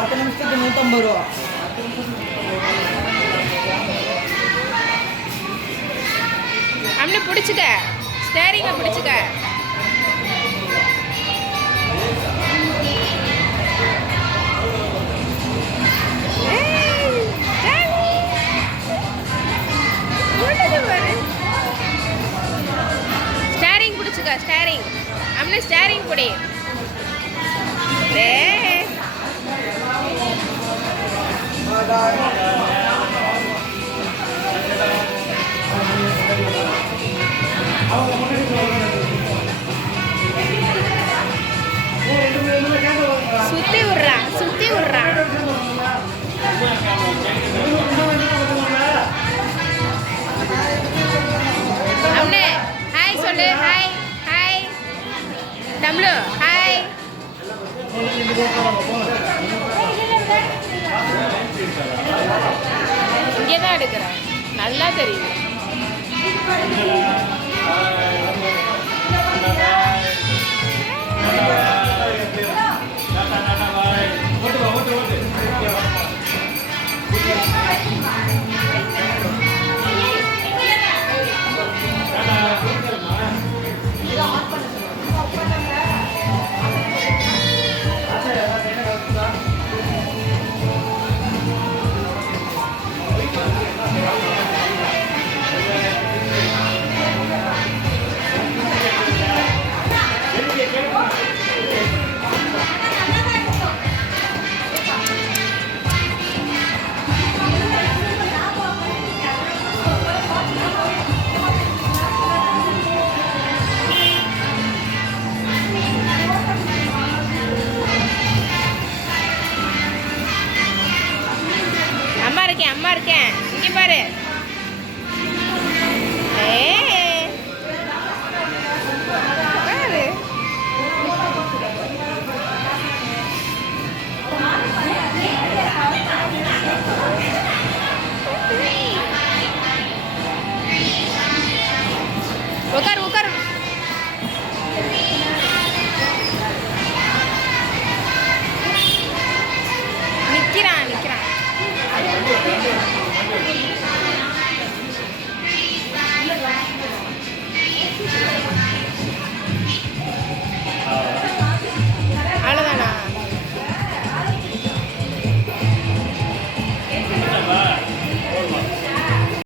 10 நிமிஷத்துக்கு 150 ரூபா. அப்படியே பிடிச்சிக்க, ஸ்டேரிங்கை பிடிச்சிக்க. ஸ்டேரிங் பிடிச்சிக்க, ஸ்டேரிங். அப்படியே ஸ்டேரிங் பிடி. சுத்தி விடுறான், சுத்தி விடுறான். அவனே ஹாய் சொல்லு. ஹாய் ஹாய் தம்லு ஹாய். இங்கே தான் எடுக்கிறேன், நல்லா தெரியுது. அம்மா இருக்கேன், அம்மா இருக்கேன். இங்கே பாரு.